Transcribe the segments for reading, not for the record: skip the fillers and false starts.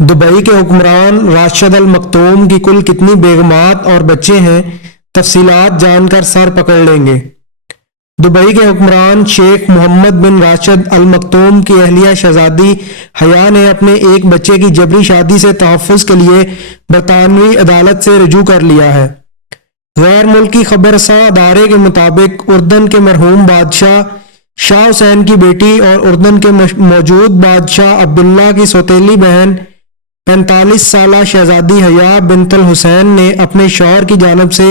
Dubai کے حکمران راشد المختوم کی کل کتنی بیگمات اور بچے ہیں؟ تفصیلات جان کر سر پکڑ لیں گے۔ دبئی کے حکمران شیخ محمد بن راشد المختوم کی اہلیہ شہزادی حیا نے اپنے ایک بچے کی جبری شادی سے تحفظ کے لیے برطانوی عدالت سے رجوع کر لیا ہے۔ غیر ملکی خبر رساں ادارے کے مطابق اردن کے مرحوم بادشاہ شاہ حسین کی بیٹی اور اردن کے موجود بادشاہ عبداللہ کی سوتیلی بہن 45 سالہ شہزادی حیا بنت الحسین نے اپنے شوہر کی جانب سے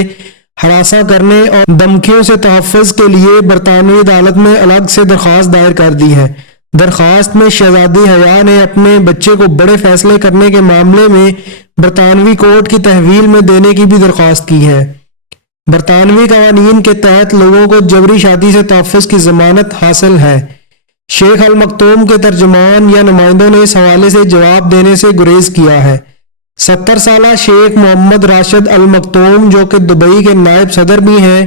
ہراساں کرنے اور دھمکیوں سے تحفظ کے لیے برطانوی عدالت میں الگ سے درخواست دائر کر دی ہے۔ درخواست میں شہزادی حیا نے اپنے بچے کو بڑے فیصلے کرنے کے معاملے میں برطانوی کورٹ کی تحویل میں دینے کی بھی درخواست کی ہے۔ برطانوی قوانین کے تحت لوگوں کو جبری شادی سے تحفظ کی ضمانت حاصل ہے۔ شیخ المختوم کے ترجمان یا نمائندوں نے اس حوالے سے جواب دینے سے گریز کیا ہے۔ 70 سالہ شیخ محمد راشد المختوم جو کہ دبئی کے نائب صدر بھی ہیں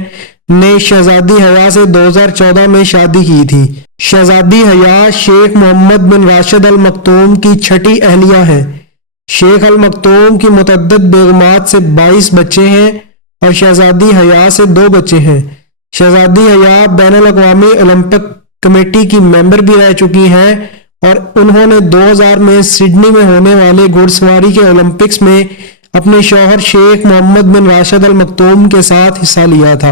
نے شہزادی حیا سے 2014 میں شادی کی تھی۔ شہزادی حیا شیخ محمد بن راشد المختوم کی چھٹی اہلیہ ہے۔ شیخ المختوم کی متعدد بیگمات سے 22 بچے ہیں اور شہزادی حیا سے 2 بچے ہیں۔ شہزادی حیا بین الاقوامی اولمپک کمیٹی کی ممبر بھی رہ چکی ہیں اور انہوں نے 2000 میں سڈنی میں ہونے والے گھڑ سواری کے اولمپکس میں اپنے شوہر شیخ محمد بن راشد المختوم کے ساتھ حصہ لیا تھا۔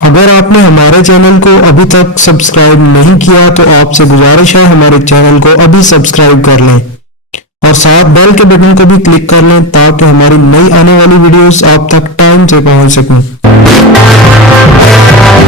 اگر آپ نے ہمارے چینل کو ابھی تک سبسکرائب نہیں کیا تو آپ سے گزارش ہے ہمارے چینل کو ابھی سبسکرائب کر لیں اور ساتھ بیل کے بٹن کو بھی کلک کر لیں تاکہ ہماری نئی آنے والی ویڈیوز آپ تک ٹائم سے پہنچ سکیں۔